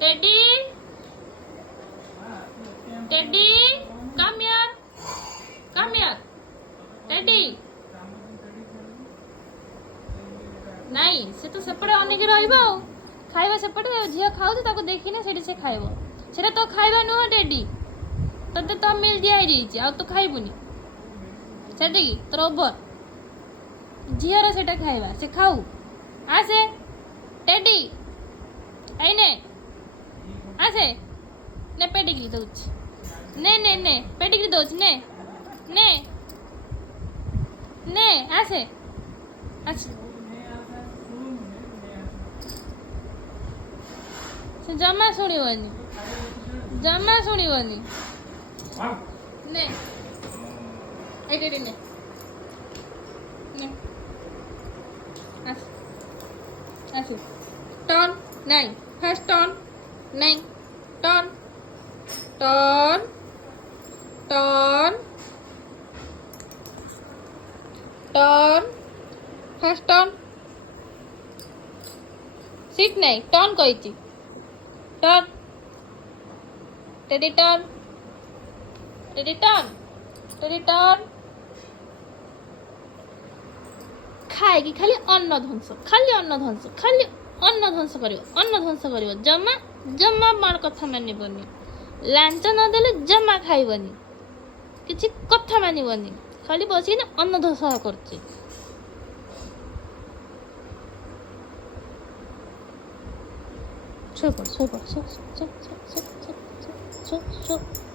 teddy Teddy come here Teddy ନାଇଁ ସେ ତ ସେପଟେ ଅନେଇକି ରହିବ ଆଉ ଖାଇବା ସେପଟେ ଝିଅ ଖାଉଛି ତାକୁ ଦେଖିନେ ସେଠି ସେ ଖାଇବ ସେଟା ତ ଖାଇବା ନୁହଁ ଟେଡି ତତେ ତ ମିଲ୍ ଦିଆ ହେଇଯାଇଛି ଆଉ ତୁ ଖାଇବୁନି ସେତିକି ତୋର ଓଭର ଝିଅର ସେଟା ଖାଇବା ସେ ଖାଉ ଆସେ ଟେଡି ଆଇନେ ଆସେ ନେ ପେଟିଗ୍ରି ଦଉଛି ନେ ପେଟିଗ୍ରି ଦଉଛି ନେ ନେ ନେ ଆସେ ଆସେ ସେ ଜମା ଶୁଣିବନି ନେ ଏଇଠି ନେ ଆସେ ଟର୍ନ ନାଇଁ ଫାର୍ଷ୍ଟ ଟର୍ନ ନାଇଁ turn turn turn turn first turn seat ନାଇଁ ଟର୍ନ କହିଛି टर्न टेडी टर्न खाए कि खाली अन्न ध्वंस करियो जमा जमा मार कथा मानिबनी लांच न देले जमा खाइबनी किछि कथा मानिबनी खाली बसी ना अन्न ध्वंस करछि睡会儿。